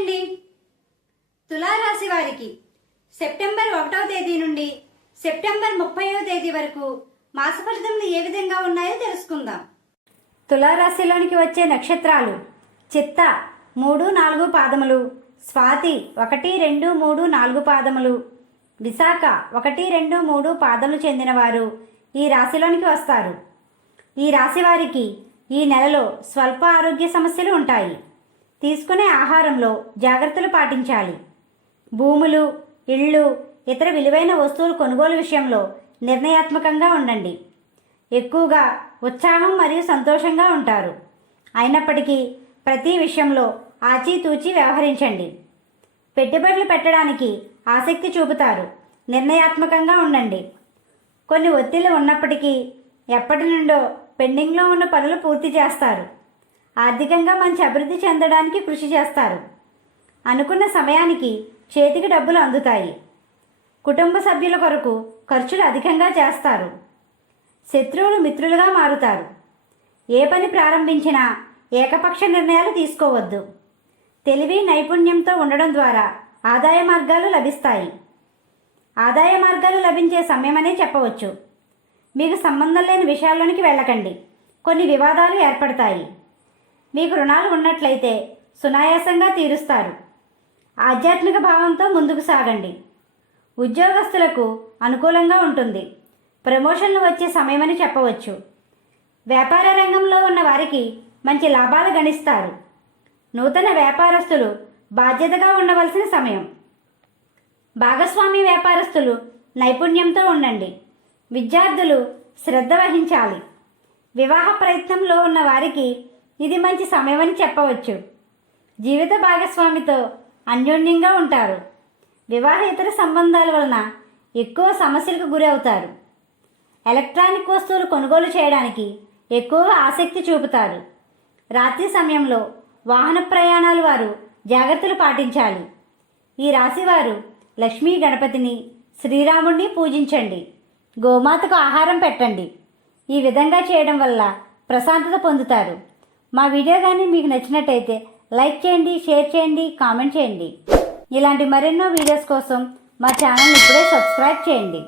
అండి. తులారాశి వారికి సెప్టెంబర్ 1వ తేదీ నుండి సెప్టెంబర్ 30వ తేదీ వరకు మాస ఫలితములు ఏ విధంగా ఉన్నాయో తెలుసుకుందాం. తులారాశిలోనికి వచ్చే నక్షత్రాలు చిత్త 3, 4 పాదములు, స్వాతి 1, 2, 3, 4 పాదములు, విశాఖ 1, 2, 3 పాదములు చెందినవారు ఈ రాశిలోనికి వస్తారు. ఈ రాశి వారికి ఈ నెలలో స్వల్ప ఆరోగ్య సమస్యలు ఉంటాయి. తీసుకునే ఆహారంలో జాగ్రత్తలు పాటించాలి. భూములు, ఇళ్ళు, ఇతర విలువైన వస్తువుల కొనుగోలు విషయంలో నిర్ణయాత్మకంగా ఉండండి. ఎక్కువగా ఉత్సాహం మరియు సంతోషంగా ఉంటారు. అయినప్పటికీ ప్రతి విషయంలో ఆచితూచి వ్యవహరించండి. పెట్టుబడులు పెట్టడానికి ఆసక్తి చూపుతారు. నిర్ణయాత్మకంగా ఉండండి. కొన్ని ఒత్తిళ్లు ఉన్నప్పటికీ ఎప్పటి నుండో పెండింగ్లో ఉన్న పనులు పూర్తి చేస్తారు. ఆర్థికంగా మంచి అభివృద్ధి చెందడానికి కృషి చేస్తారు. అనుకున్న సమయానికి చేతికి డబ్బులు అందుతాయి. కుటుంబ సభ్యుల కొరకు ఖర్చులు అధికంగా చేస్తారు. శత్రువులు మిత్రులుగా మారుతారు. ఏ పని ప్రారంభించినా ఏకపక్ష నిర్ణయాలు తీసుకోవద్దు. తెలివి, నైపుణ్యంతో ఉండడం ద్వారా ఆదాయ మార్గాలు లభిస్తాయి. ఆదాయ మార్గాలు లభించే సమయమనే చెప్పవచ్చు. మీకు సంబంధం లేని విషయాల్లోనికి వెళ్ళకండి. కొన్ని వివాదాలు ఏర్పడతాయి. మీకు రుణాలు ఉన్నట్లయితే సునాయాసంగా తీరుస్తారు. ఆధ్యాత్మిక భావంతో ముందుకు సాగండి. ఉద్యోగస్తులకు అనుకూలంగా ఉంటుంది. ప్రమోషన్లు వచ్చే సమయమని చెప్పవచ్చు. వ్యాపార రంగంలో ఉన్న వారికి మంచి లాభాలు గణిస్తారు. నూతన వ్యాపారస్తులు బాధ్యతగా ఉండవలసిన సమయం. భాగస్వామి వ్యాపారస్తులు నైపుణ్యంతో ఉండండి. విద్యార్థులు శ్రద్ధ వహించాలి. వివాహ ప్రయత్నంలో ఉన్న వారికి ఇది మంచి సమయమని చెప్పవచ్చు. జీవిత భాగస్వామితో అన్యోన్యంగా ఉంటారు. వివాహేతర సంబంధాల వలన ఎక్కువ సమస్యలకు గురి అవుతారు. ఎలక్ట్రానిక్ వస్తువులు కొనుగోలు చేయడానికి ఎక్కువగా ఆసక్తి చూపుతారు. రాత్రి సమయంలో వాహన ప్రయాణాల వారు జాగ్రత్తలు పాటించాలి. ఈ రాశివారు లక్ష్మీ గణపతిని, శ్రీరాముడిని పూజించండి. గోమాతకు ఆహారం పెట్టండి. ఈ విధంగా చేయడం వల్ల ప్రశాంతత పొందుతారు. మా వీడియో కానీ మీకు నచ్చినట్టయితే లైక్ చేయండి, షేర్ చేయండి, కామెంట్ చేయండి. ఇలాంటి మరెన్నో వీడియోస్ కోసం మా ఛానల్ని ఇప్పుడే సబ్స్క్రైబ్ చేయండి.